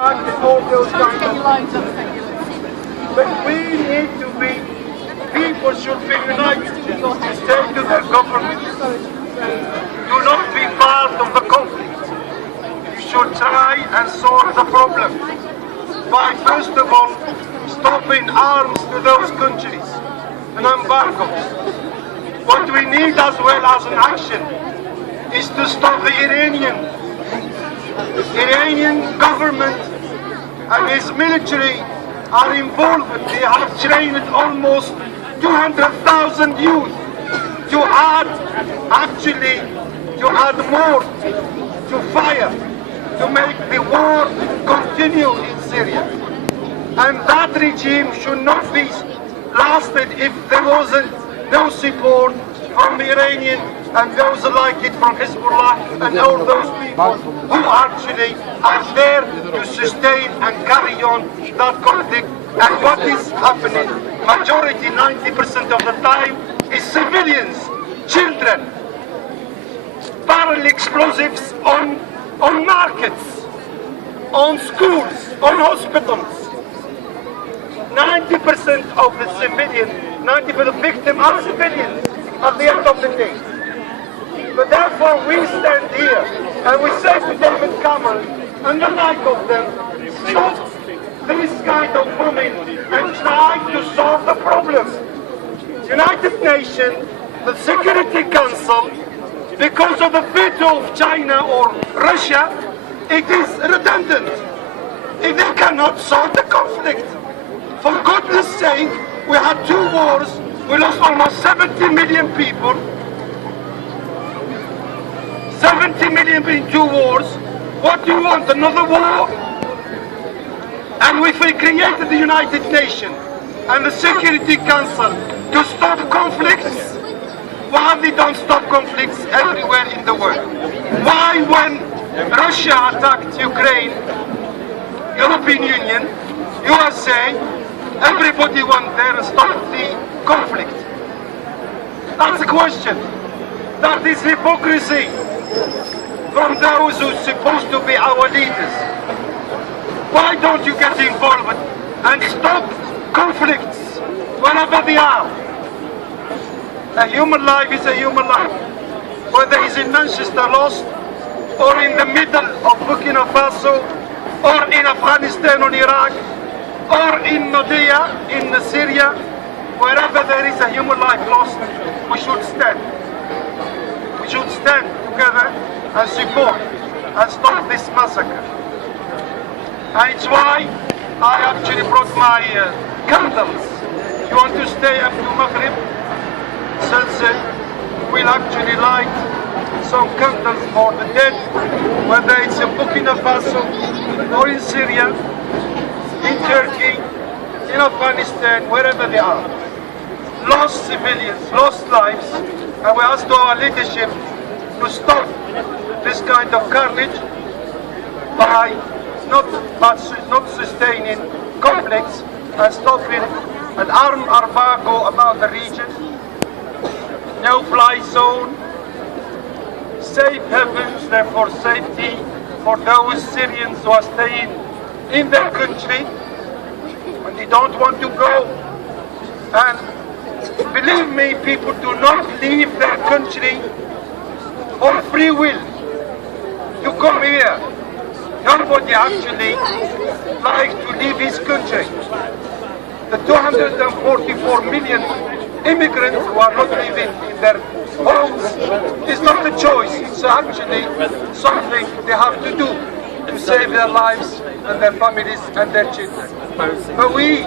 All those kind of but we need to be, people should be united to say to their government, do not be part of the conflict. You should try and solve the problem by, first of all, stopping arms to those countries and embargoes. What we need as well as an action is to stop the Iranian government and his military are involved. They have trained almost 200,000 youth to add more to fire, to make the war continue in Syria. And that regime should not be lasted if there wasn't no support from the Iranian and those like it from Hezbollah and all those people who actually are there to sustain and carry on that conflict. And what is happening, majority, 90% of the time, is civilians, children, barrel explosives on markets, on schools, on hospitals. 90% of the civilians, 90% of the victims are civilians at the end of the day. But therefore we stand here and we say to David Cameron and the like of them, stop this kind of bombing and try to solve the problem. United Nations, the Security Council, because of the veto of China or Russia, it is redundant. If they cannot solve the conflict. For goodness sake, we had 2 wars, we lost almost 70 million people. 70 million in 2 wars. What do you want, another war? And if we created the United Nations and the Security Council to stop conflicts, why have they done stop conflicts everywhere in the world? Why when Russia attacked Ukraine, European Union, USA, everybody went there and stopped the conflict? That's the question. That is hypocrisy from those who are supposed to be our leaders. Why don't you get involved and stop conflicts wherever they are? A human life is a human life. Whether it's in Manchester lost, or in the middle of Burkina Faso, or in Afghanistan or Iraq, or in Nadia, in Syria, wherever there is a human life lost, we should stand. We should stand together and support and stop this massacre. And it's why I actually brought my candles. You want to stay up to Maghrib, sunset, we'll actually light some candles for the dead, whether it's in Burkina Faso or in Syria, in Turkey, in Afghanistan, wherever they are. Lost civilians, lost lives, and we ask our leadership to stop this kind of carnage by not sustaining conflicts and stopping an armed embargo about the region, no-fly zone, safe havens, therefore safety for those Syrians who are staying in their country and they don't want to go. And believe me, people do not leave their country on free will to come here. Nobody actually likes to leave his country. The 244 million immigrants who are not living in their homes is not a choice. It's actually something they have to do to save their lives and their families and their children. But we